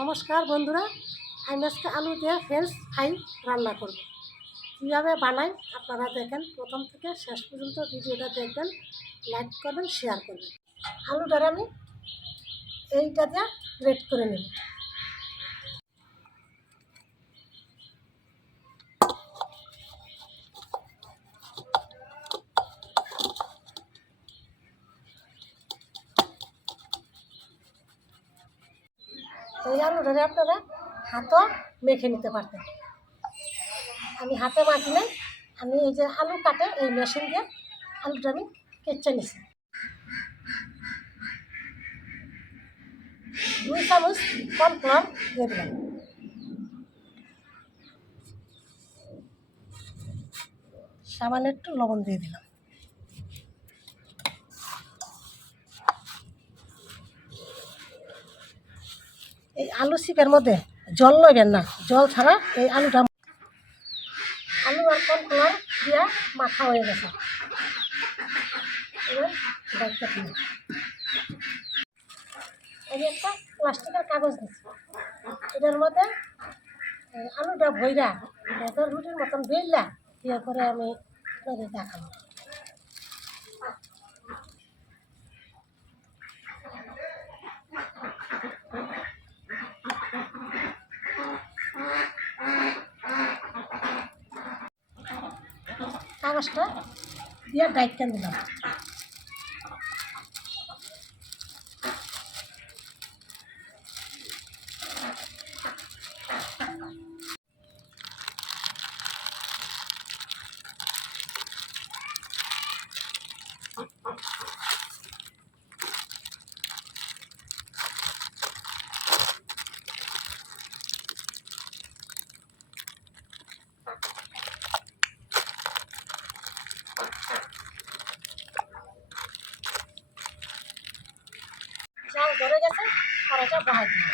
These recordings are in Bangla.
নমস্কার বন্ধুরা, আমি আজকে আলু দিয়ে ফ্রেঞ্চ ফ্রাই রান্না করব। কীভাবে বানাই আপনারা দেখেন, প্রথম থেকে শেষ পর্যন্ত ভিডিওটা দেখবেন লাইক করবেন শেয়ার করবেন। আলুটার আমি এইটাতে রেড করে নেব। এই আলুটারে আপনারা হাতও মেখে নিতে পারতেন। আমি হাতে মাখি নাই আমি এই যে আলু কাটে এই মেশিন দিয়ে আলুটা আমি কেচে নিছি। দুই চামচ কর্নফ্লাওয়ার দিয়ে দিলাম। সামান্য একটু লবণ দিয়ে দিলাম। এই আলু চিপের মধ্যে জল লইবেন না, জল ছাড়া এই আলুটা আলু আর কর্নফ্লাওয়ার দিয়া মাখা হয়ে গেছে। এবার ডাক্তার এই একটা প্লাস্টিকের কাগজ দিচ্ছি। এটার মধ্যে আলুটা ভইরা রুটির মতন বেললা দিয়ে করে আমি দেখাবো। কাগজটা দিয়ে ডাইটটা দিলাম জাল ধরে গেছে কড়াইটা বহাই দিলাম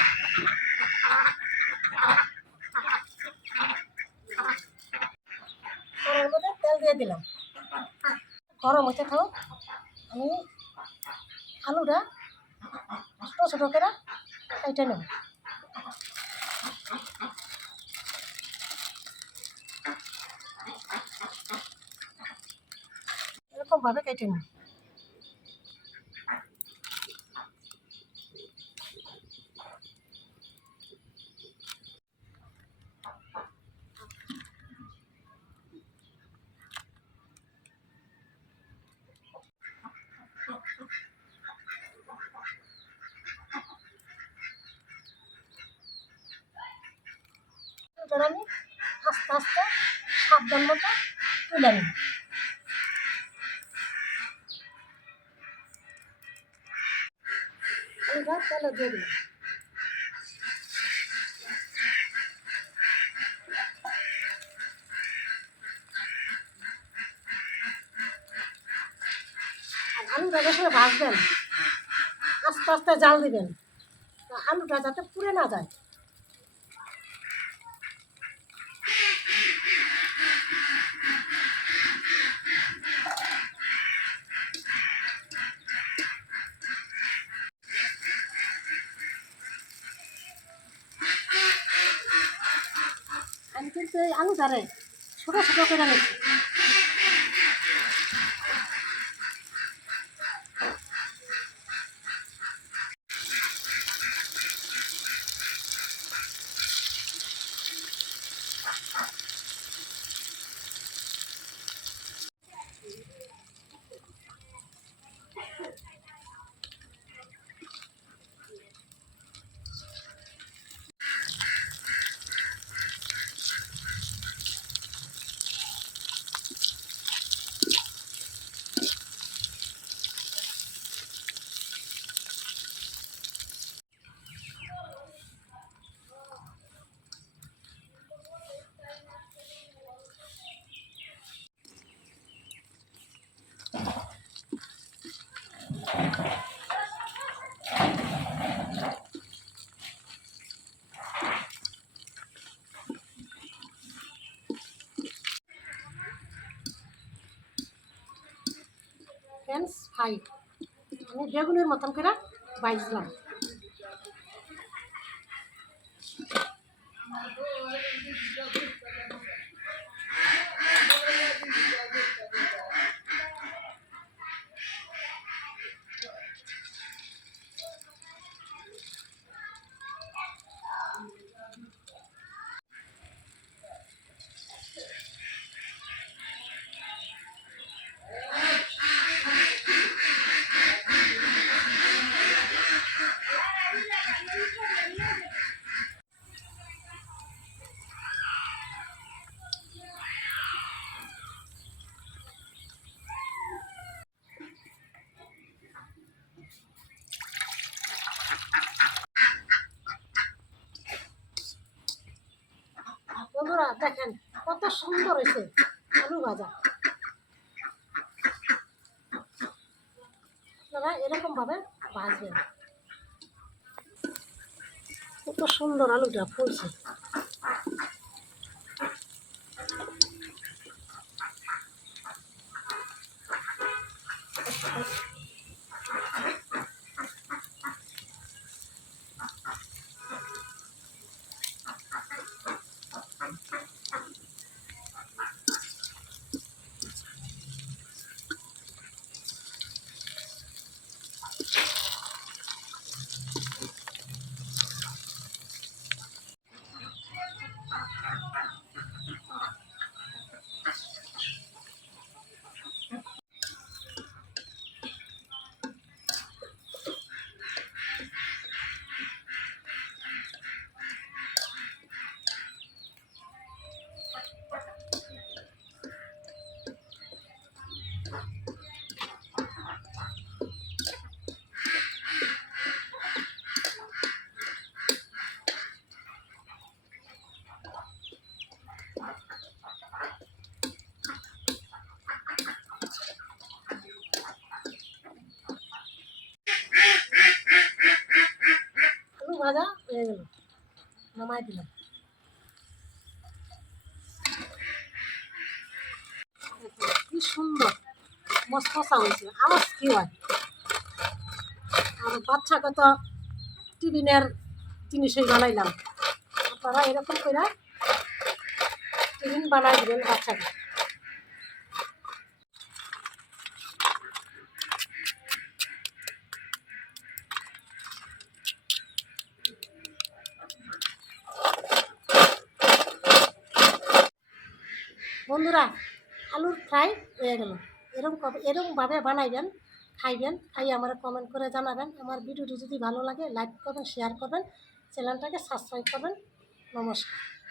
কড়াইয়ের মধ্যে তেল দিয়ে দিলাম। গরম হতে থাকুক আমি আলুটা ছোটো ছোটো করে কেটে নেব। এরকমভাবে কেটে নেব। এবার আমি আস্তে আস্তে সাবধান মতো তুলে নিই আলুটা তেলে দিয়ে দিলাম। আলুটা বেশি ভাজবেন, আস্তে আস্তে জাল দিবেন আলুটা যাতে পুড়ে না যায়। আমি কিন্তু আলু ধারে ছোটো ছোটো করে নিচ্ছি ফ্রেন্স ফাইভ মানে বেগুনের মতন করে বাইছিলাম দেখেন কত সুন্দর হয়েছে। আলু ভাজা। আপনারা এরকম ভাবে ভাজবেন। কত সুন্দর আলুটা ফুলছে আলু ভাজা হয়ে গেল। নামাই দিলাম। কি সুন্দর মশমশা হয়েছে। আওয়াজ কি হয়? আর বাচ্চাকে তো টিফিনের জিনিসই বানাইলাম। আপনারা এরকম করে টিফিন বানাই দেবেন বাচ্চাকে বন্ধুরা আলুর ফ্রাই হয়ে গেল। এরকম কবে- এরকমভাবে বানাইবেন, খাইবেন, খাই আমার কমেন্ট করে জানাবেন। আমার ভিডিওটি যদি ভালো লাগে লাইক করবেন শেয়ার করবেন চ্যানেলটাকে সাবস্ক্রাইব করবেন। নমস্কার।